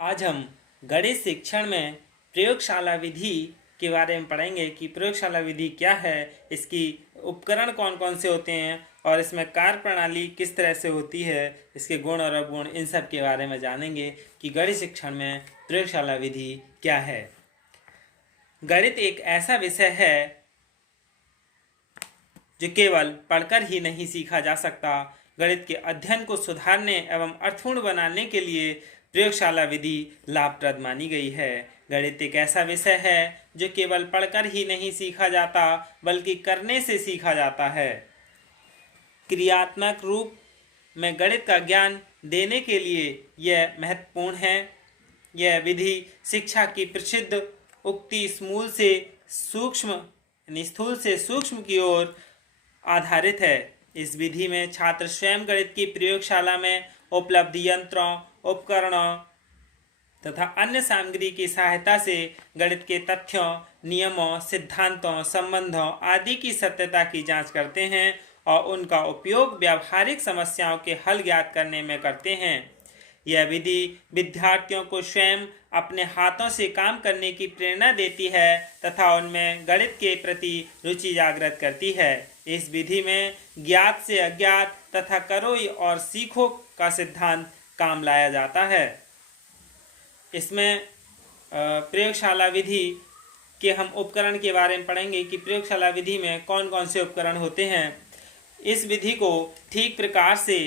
आज हम गणित शिक्षण में प्रयोगशाला विधि के बारे में पढ़ेंगे कि प्रयोगशाला विधि क्या है, इसकी उपकरण कौन कौन से होते हैं और इसमें कार्य प्रणाली किस तरह से होती है, इसके गुण और अवगुण, इन सब के बारे में जानेंगे कि गणित शिक्षण में प्रयोगशाला विधि क्या है। गणित एक ऐसा विषय है जो केवल पढ़कर ही नहीं सीखा जा सकता। गणित के अध्ययन को सुधारने एवं अर्थपूर्ण बनाने के लिए प्रयोगशाला विधि लाभप्रद मानी गई है। गणित एक ऐसा विषय है जो केवल पढ़कर ही नहीं सीखा जाता बल्कि करने से सीखा जाता है। क्रियात्मक रूप में गणित का ज्ञान देने के लिए यह महत्वपूर्ण है। यह विधि शिक्षा की प्रसिद्ध उक्ति स्थूल से सूक्ष्म की ओर आधारित है। इस विधि में छात्र स्वयं गणित की प्रयोगशाला में उपलब्ध यंत्रों, उपकरणों तथा अन्य सामग्री की सहायता से गणित के तथ्यों, नियमों, सिद्धांतों, संबंधों आदि की सत्यता की जांच करते हैं और उनका उपयोग व्यावहारिक समस्याओं के हल ज्ञात करने में करते हैं। यह विधि विद्यार्थियों को स्वयं अपने हाथों से काम करने की प्रेरणा देती है तथा उनमें गणित के प्रति रुचि जागृत करती है। इस विधि में ज्ञात से अज्ञात तथा करो और सीखो का सिद्धांत काम लाया जाता है। इसमें प्रयोगशाला विधि के हम उपकरण के बारे में पढ़ेंगे कि प्रयोगशाला विधि में कौन कौन से उपकरण होते हैं। इस विधि को ठीक प्रकार से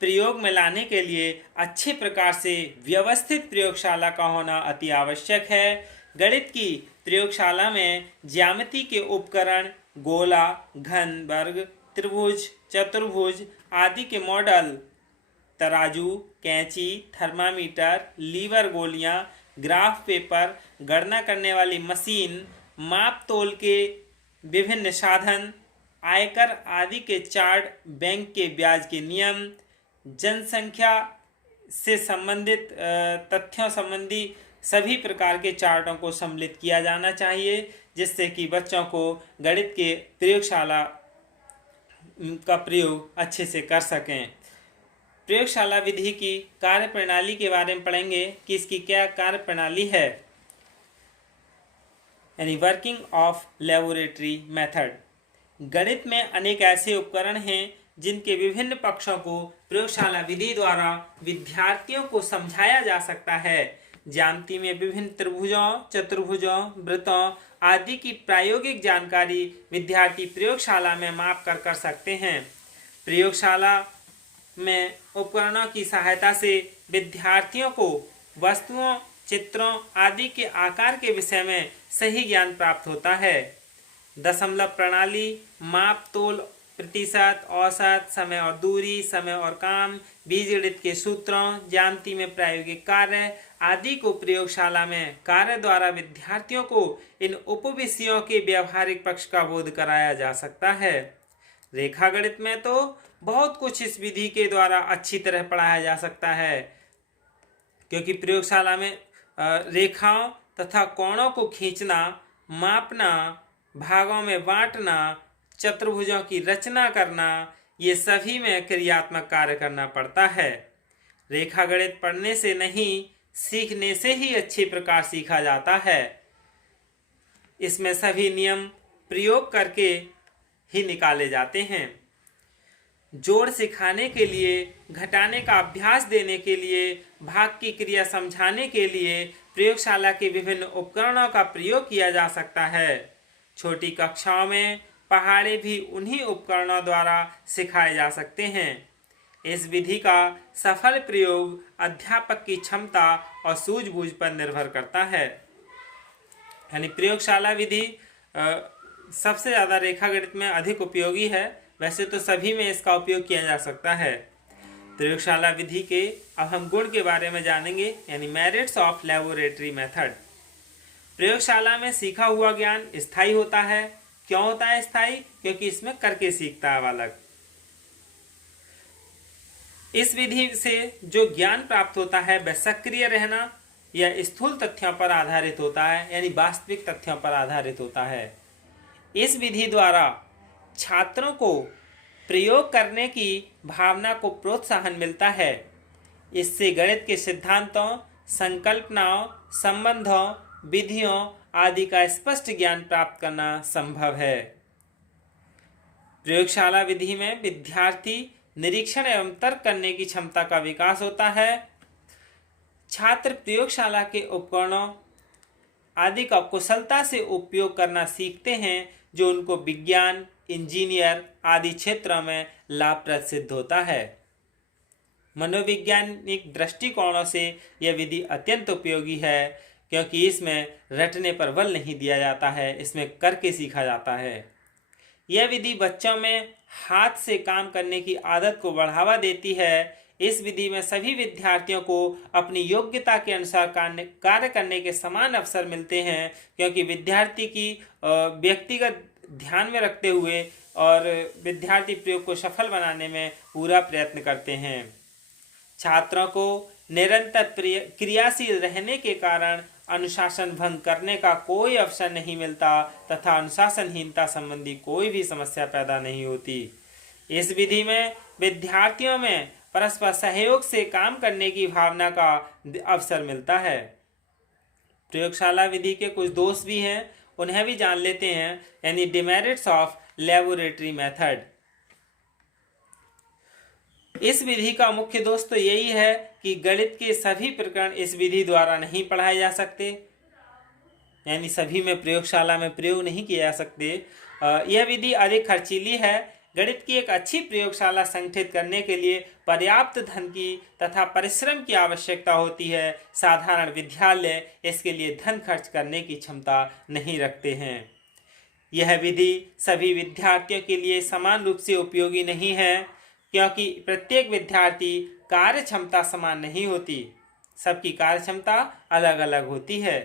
प्रयोग में लाने के लिए अच्छे प्रकार से व्यवस्थित प्रयोगशाला का होना अति आवश्यक है। गणित की प्रयोगशाला में ज्यामिति के उपकरण गोला, घन, वर्ग, त्रिभुज, चतुर्भुज आदि के मॉडल, तराजू, कैंची, थर्मामीटर, लीवर गोलियां, ग्राफ पेपर, गणना करने वाली मशीन, माप तोल के विभिन्न साधन, आयकर आदि के चार्ट, बैंक के ब्याज के नियम, जनसंख्या से संबंधित तथ्यों संबंधी सभी प्रकार के चार्टों को सम्मिलित किया जाना चाहिए, जिससे कि बच्चों को गणित के प्रयोगशाला का प्रयोग अच्छे से कर सकें। प्रयोगशाला विधि की कार्य प्रणाली के बारे में पढ़ेंगे कि इसकी क्या कार्य प्रणाली है, यानी वर्किंग ऑफ लेबोरेटरी मेथड। गणित में अनेक ऐसे उपकरण हैं जिनके विभिन्न पक्षों को प्रयोगशाला विधि द्वारा विद्यार्थियों को समझाया जा सकता है। ज्यामिति में विभिन्न त्रिभुजों, चतुर्भुजों, वृत्तों आदि की प्रायोगिक जानकारी विद्यार्थी प्रयोगशाला में माप कर सकते हैं। प्रयोगशाला में उपकरणों की सहायता से विद्यार्थियों को वस्तुओं, चित्रों आदि के आकार के विषय में सही ज्ञान प्राप्त होता है। दशमलव प्रणाली, माप तोल, प्रतिशत, औसत, समय और दूरी, समय और काम, बीजगणित के सूत्रों, ज्यामिति में प्रायोगिक कार्य आदि को प्रयोगशाला में कार्य द्वारा विद्यार्थियों को इन उपविषयों के व्यावहारिक पक्ष का बोध कराया जा सकता है। रेखा गणित में तो बहुत कुछ इस विधि के द्वारा अच्छी तरह पढ़ाया जा सकता है, क्योंकि प्रयोगशाला में रेखाओं तथा कोणों को खींचना, मापना, भागों में बांटना, चतुर्भुजों की रचना करना, ये सभी में क्रियात्मक कार्य करना पड़ता है। रेखा गणित पढ़ने से नहीं, सीखने से ही अच्छी प्रकार सीखा जाता है। इसमें सभी नियम प्रयोग करके ही निकाले जाते हैं। जोड़ सिखाने के लिए, घटाने का अभ्यास देने के लिए, भाग की क्रिया समझाने के लिए प्रयोगशाला के विभिन्न उपकरणों का प्रयोग किया जा सकता है। छोटी कक्षाओं में पहाड़े भी उन्हीं उपकरणों द्वारा सिखाए जा सकते हैं। इस विधि का सफल प्रयोग अध्यापक की क्षमता और सूझबूझ पर निर्भर करता है। यानी प्रयोगशाला विधि सबसे ज़्यादा रेखा गणित में अधिक उपयोगी है। वैसे तो सभी में इसका उपयोग किया जा सकता है। प्रयोगशाला विधि के अब हम गुण के बारे में जानेंगे, यानी मेरिट्स ऑफ लेबोरेटरी मेथड। प्रयोगशाला में सीखा हुआ ज्ञान स्थायी होता है। क्यों होता है स्थायी? क्योंकि इसमें करके सीखता है बालक। इस विधि से जो ज्ञान प्राप्त होता है वह सक्रिय रहना या स्थूल तथ्यों पर आधारित होता है, यानी वास्तविक तथ्यों पर आधारित होता है। इस विधि द्वारा छात्रों को प्रयोग करने की भावना को प्रोत्साहन मिलता है। इससे गणित के सिद्धांतों, संकल्पनाओं, संबंधों, विधियों आदि का स्पष्ट ज्ञान प्राप्त करना संभव है। प्रयोगशाला विधि में विद्यार्थी निरीक्षण एवं तर्क करने की क्षमता का विकास होता है। छात्र प्रयोगशाला के उपकरणों आदि का कुशलता से उपयोग करना सीखते हैं, जो उनको विज्ञान, इंजीनियर आदि क्षेत्रों में लाभप्रद सिद्ध होता है। मनोवैज्ञानिक दृष्टिकोणों से यह विधि अत्यंत उपयोगी है, क्योंकि इसमें रटने पर बल नहीं दिया जाता है, इसमें करके सीखा जाता है। यह विधि बच्चों में हाथ से काम करने की आदत को बढ़ावा देती है। इस विधि में सभी विद्यार्थियों को अपनी योग्यता के अनुसार कार्य करने के समान अवसर मिलते हैं, क्योंकि विद्यार्थी की व्यक्तिगत ध्यान में रखते हुए और विद्यार्थी प्रयोग को सफल बनाने में पूरा प्रयत्न करते हैं। छात्रों को निरंतर क्रियाशील रहने के कारण अनुशासन भंग करने का कोई अवसर नहीं मिलता तथा अनुशासनहीनता संबंधी कोई भी समस्या पैदा नहीं होती। इस विधि में विद्यार्थियों में परस्पर सहयोग से काम करने की भावना का अवसर मिलता है। प्रयोगशाला विधि के कुछ दोष भी हैं, उन्हें भी जान लेते हैं, यानी डिमेरिट्स ऑफ लैबोरेटरी मेथड। इस विधि का मुख्य दोष तो यही है कि गणित के सभी प्रकरण इस विधि द्वारा नहीं पढ़ाए जा सकते, यानी सभी में प्रयोगशाला में प्रयोग नहीं किए जा सकते। यह विधि अधिक खर्चीली है। गणित की एक अच्छी प्रयोगशाला संगठित करने के लिए पर्याप्त धन की तथा परिश्रम की आवश्यकता होती है। साधारण विद्यालय इसके लिए धन खर्च करने की क्षमता नहीं रखते हैं। यह विधि सभी विद्यार्थियों के लिए समान रूप से उपयोगी नहीं है, क्योंकि प्रत्येक विद्यार्थी कार्य क्षमता समान नहीं होती, सबकी कार्य क्षमता अलग अलग होती है।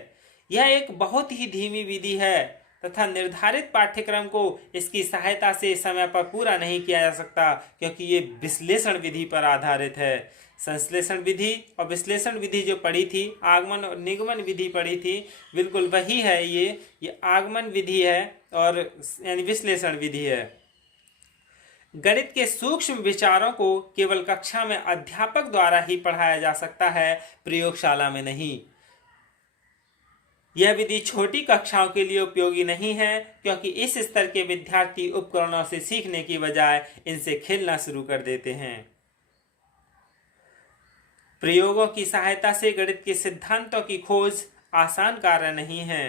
यह एक बहुत ही धीमी विधि है तथा निर्धारित पाठ्यक्रम को इसकी सहायता से समय पर पूरा नहीं किया जा सकता, क्योंकि ये विश्लेषण विधि पर आधारित है। संश्लेषण विधि और विश्लेषण विधि जो पढ़ी थी, आगमन और निगमन विधि पढ़ी थी, बिल्कुल वही है। ये आगमन विधि है और यानी विश्लेषण विधि है। गणित के सूक्ष्म विचारों को केवल कक्षा में अध्यापक द्वारा ही पढ़ाया जा सकता है, प्रयोगशाला में नहीं। यह विधि छोटी कक्षाओं के लिए उपयोगी नहीं है, क्योंकि इस स्तर के विद्यार्थी उपकरणों से सीखने की बजाय इनसे खेलना शुरू कर देते हैं। प्रयोगों की सहायता से गणित के सिद्धांतों की खोज आसान कार्य नहीं है,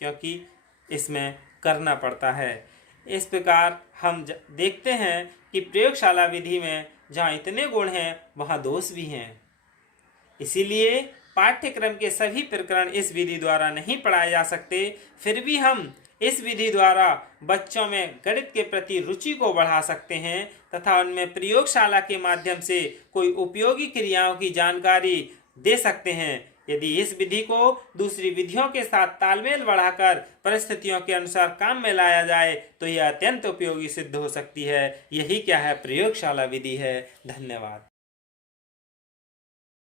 क्योंकि इसमें करना पड़ता है। इस प्रकार हम देखते हैं कि प्रयोगशाला विधि में जहाँ इतने गुण हैं वहाँ दोष भी हैं। इसीलिए पाठ्यक्रम के सभी प्रकरण इस विधि द्वारा नहीं पढ़ाए जा सकते। फिर भी हम इस विधि द्वारा बच्चों में गणित के प्रति रुचि को बढ़ा सकते हैं तथा उनमें प्रयोगशाला के माध्यम से कोई उपयोगी क्रियाओं की जानकारी दे सकते हैं। यदि इस विधि को दूसरी विधियों के साथ तालमेल बढ़ाकर परिस्थितियों के अनुसार काम में लाया जाए तो यह अत्यंत उपयोगी सिद्ध हो सकती है। यही क्या है, प्रयोगशाला विधि है। धन्यवाद।